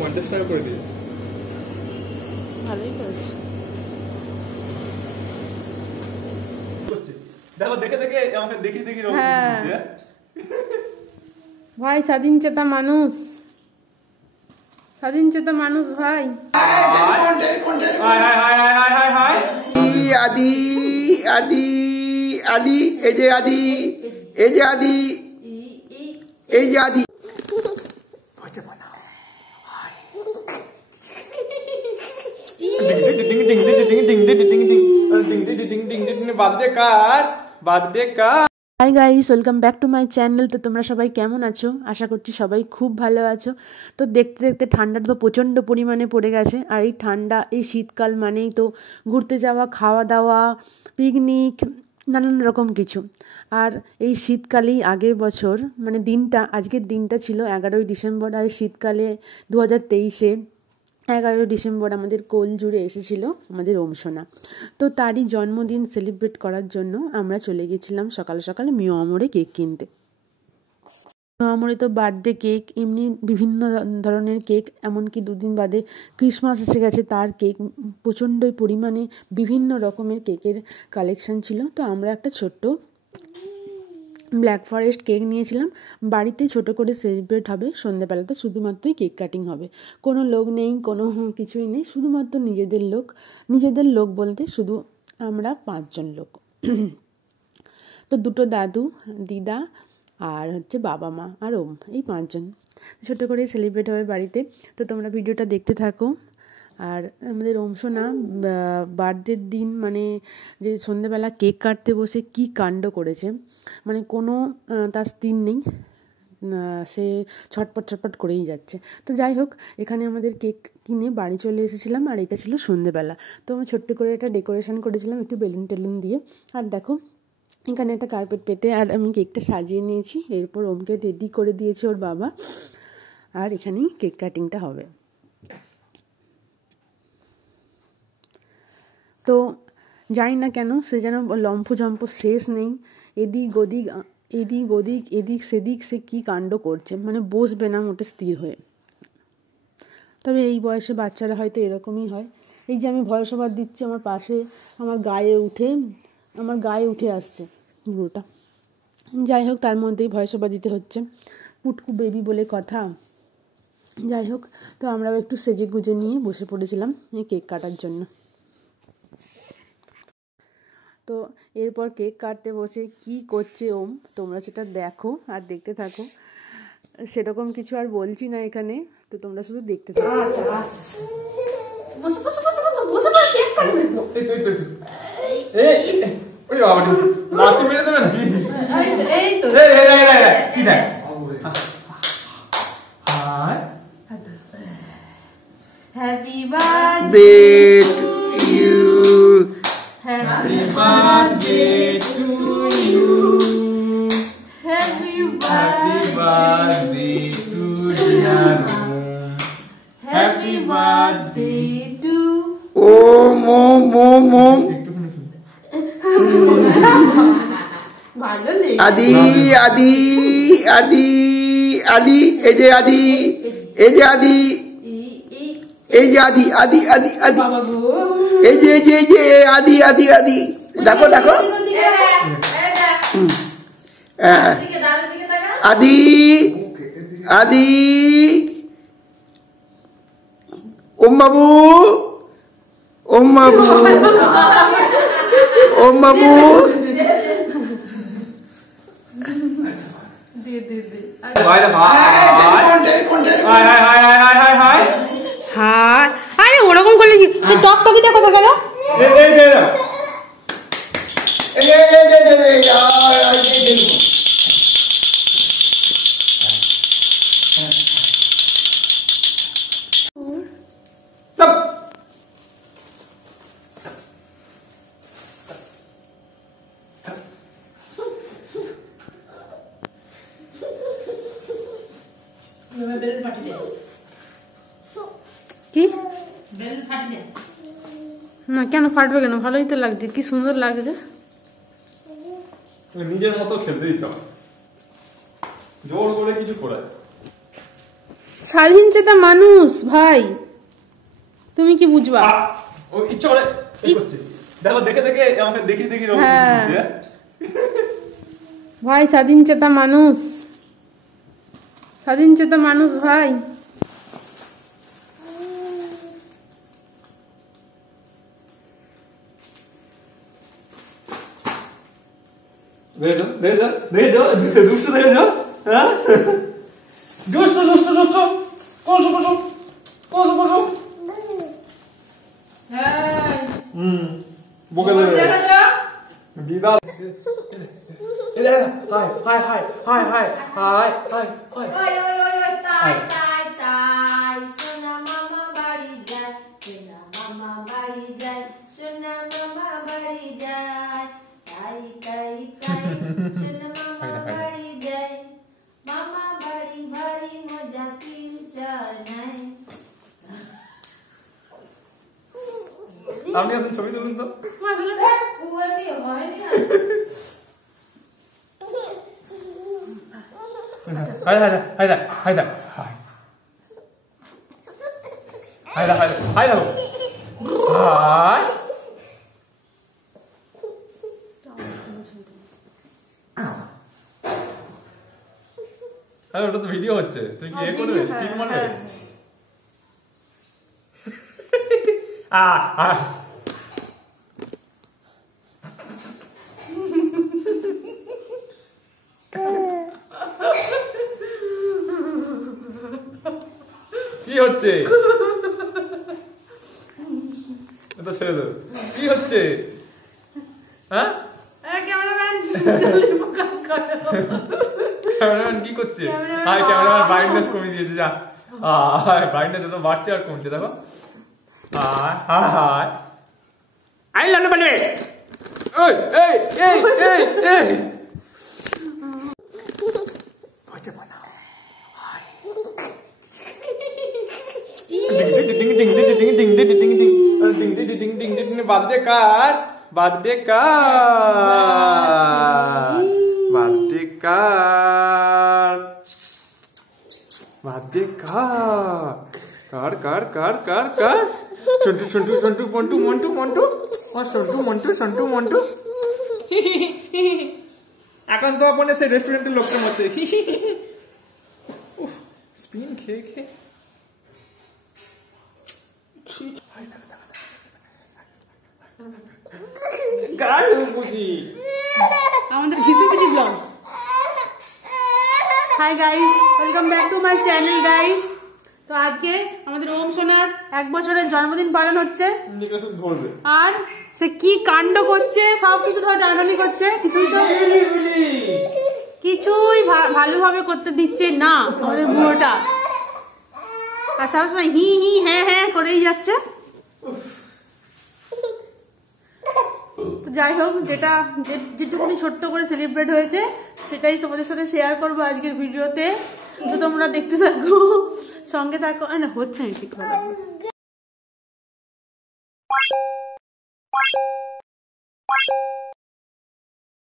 50 টাকা করে দিয়ে ভালোই করেছে। দেখো দেখে দেখে আমাকে দেখি দেখি ভাই স্বাধীন চেতা মানুষ, স্বাধীন চেতা মানুষ ভাই। আদি আদি আদি এই যে আদি, এই যে আদি, এই যে আদি। High guys, welcome back to my channel. তো তোমরা সবাই কেমন আছো? আশা করছি সবাই খুব ভালো আছো। তো দেখতে দেখতে ঠান্ডাটা তো প্রচণ্ড পরিমাণে পড়ে গেছে। আর এই ঠান্ডা, এই শীতকাল মানেই তো ঘুরতে যাওয়া, খাওয়া দাওয়া, পিকনিক, নানান রকম কিছু। আর এই শীতকালেই আগের বছর মানে দিনটা, আজকের দিনটা ছিল 11ই ডিসেম্বর। আর শীতকালে 2023-এ 11 ডিসেম্বর আমাদের কোল জুড়ে এসেছিলো আমাদের ওমসোনা। তো তারই জন্মদিন সেলিব্রেট করার জন্য আমরা চলে গেছিলাম সকাল সকাল মিয়ামরে কেক কিনতে। মিয়ামরে তো বার্থডে কেক, এমনি বিভিন্ন ধরনের কেক, এমনকি দুদিন বাদে ক্রিসমাস এসে গেছে, তার কেক প্রচণ্ড পরিমাণে বিভিন্ন রকমের কেকের কালেকশান ছিল। তো আমরা একটা ছোট্ট ব্ল্যাক ফরেস্ট কেক নিয়েছিলাম। বাড়িতে ছোট করে সেলিব্রেট হবে, সন্ধ্যাবেলাতে শুধুমাত্রই কেক কাটিং হবে, কোনো লোক নেই, কোনো কিছুই নেই, শুধুমাত্র নিজেদের লোক বলতে শুধু আমরা 5 জন লোক। তো দুটো দাদু, দিদা আর হচ্ছে বাবা মা আর ওম, এই 5 জন ছোটো করে সেলিব্রেট হবে বাড়িতে। তো তোমরা ভিডিওটা দেখতে থাকো। আর আমাদের ওমসোনা বার্থডের দিন মানে যে সন্ধ্যেবেলা কেক কাটতে বসে কি কাণ্ড করেছে, মানে কোনো তার স্থির নেই, সে ছটপট করেই যাচ্ছে। তো যাই হোক, এখানে আমাদের কেক কিনে বাড়ি চলে এসেছিলাম। আর এটা ছিল সন্ধ্যেবেলা। তো আমি ছোট্ট করে একটা ডেকোরেশন করেছিলাম একটু বেলুন টেলুন দিয়ে। আর দেখো এখানে একটা কার্পেট পেতে আর আমি কেকটা সাজিয়ে নিয়েছি। এরপর ওমকে রেডি করে দিয়েছে ওর বাবা। আর এখানেই কেক কাটিংটা হবে। তো জানি না কেন সে যেন লম্ফঝম্প শেষ নেই, এদিক সেদিক সে কী কাণ্ড করছে, মানে বসবে না মোটে স্থির হয়ে। তবে এই বয়সে বাচ্চারা হয়তো এরকমই হয়। এই যে আমি ভয়সভা দিচ্ছি, আমার পাশে আমার গায়ে উঠে আসছে পুরোটা। যাই হোক, তার মধ্যেই ভয়সভা দিতে হচ্ছে, পুটকু বেবি বলে কথা। যাই হোক, তো আমরাও একটু সেজে গুজে নিয়ে বসে পড়েছিলাম এই কেক কাটার জন্য। তো এরপর কেক কাটতে বসে কি করছে ওম, তোমরা সেটা দেখো আর দেখতে থাকো। সেরকম কিছু আর বলছি না এখানে, তো তোমরা শুধু দেখতে থাকো। Happy birthday to you. Happy birthday to you. Happy birthday to dear Om. Happy birthday to Om. আদি আদি আদি আদি এই যে আদি, এই যে আদি, এই যে আদি আদি আদি আদি, এই যে আদি আদি আদি, দেখো দেখো আদি আদি ওম বাবু, ওম বাবু, ওম বাবু। আরে ওরকম করলে কি টক টকিটা কথা গেল? কি না, কেন ফাটবে কেন? ভালোই তো লাগছে, কি সুন্দর লাগছে। নিজের মতো খেলতে দিতে হবে, জোর করে কিছু করে। স্বাধীন চেতা মানুষ ভাই, তুমি কি বুঝবা? ও ইচ্ছা করে করছে, দেখো দেখে দেখে আমাকে দেখি দেখি রকম হ্যাঁ। করছে। ভাই স্বাধীন চেতা মানুষ, স্বাধীন চেতা মানুষ ভাই। দেখো দেখো দেখো দুষ্ট দেখো, হ্যাঁ দুষ্ট দুষ্ট দুষ্ট কোসো কোসো কোসো কোসো। হ্যাঁ বকে দেবে দিদা। High hi hi hi hi hi hi high. ওই ওই ওই ওই তাই তাই তাই সোনা মামা বাড়ি যায়, সোনা মামা বাড়ি যায়, সোনা মামা বাড়ি যায়, তাই তাই তাই সোনা মামা বাড়ি যায়, মামা বাড়ি বাড়ি মজা কিল চার নাই। আপনি আসুন ছবি তুলুন তো। হয়নি হয়নি। High hi hi hi hi hi hi hi high দেখো হাই। আরে ওটা তো ভিডিও হচ্ছে, তুই কি এ করবে স্টিক মারবে? আ আ কি হচ্ছে? এটা ছেড়ে দাও। কি হচ্ছে? হ্যাঁ ক্যামেরাম্যান জলদি ফোকাস করো। ক্যামেরাম্যান কি করছে? হাই ক্যামেরাম্যান ব্রাইটনেস কমিয়ে দিয়েছে, যা হাই ব্রাইটনেস তো বাড়ছে আর কমছে, দেখো hi hi hi. I love বলবে এই এই এই এই এই ওইটা বানাও hi ding ding ding ding ding ding ding ding ding ding ding ding ding ding ding. Birthday কার, বার্থডে কার, বার্থডে কার, বার্থডে কার, কার কার কার কার কার। সন্টু সন্টু সন্টু মন্টু মন্টু মন্টু সন্টু মন্টু সন্টু মন্টু। এখন তো আপনি সেই রেস্টুরেন্টের লোকের মতো স্পিন খেয়ে খেয়ে। আমাদের ঘিসিপিটি blog. Hi guys, welcome back to my channel guys. তো আজকে আমাদের ওম সোনার 1 বছরের জন্মদিন পালন হচ্ছে, আর সে কি কাণ্ড করছে, সবকিছু ধরে টানাটানি করছে, কিছুই ভালোভাবে করতে দিচ্ছে না আমাদের বুড়োটা, আর সবসময় হি হি হ্যাঁ হ্যাঁ করেই যাচ্ছে। যাই হোক, যেটুকুনি ছোট্ট করে সেলিব্রেট হয়েছে সেটাই তোমাদের সাথে শেয়ার করবো আজকের ভিডিওতে। তো তোমরা দেখতে থাকো, সঙ্গে থাকো। না হচ্ছে না ঠিক ভালো।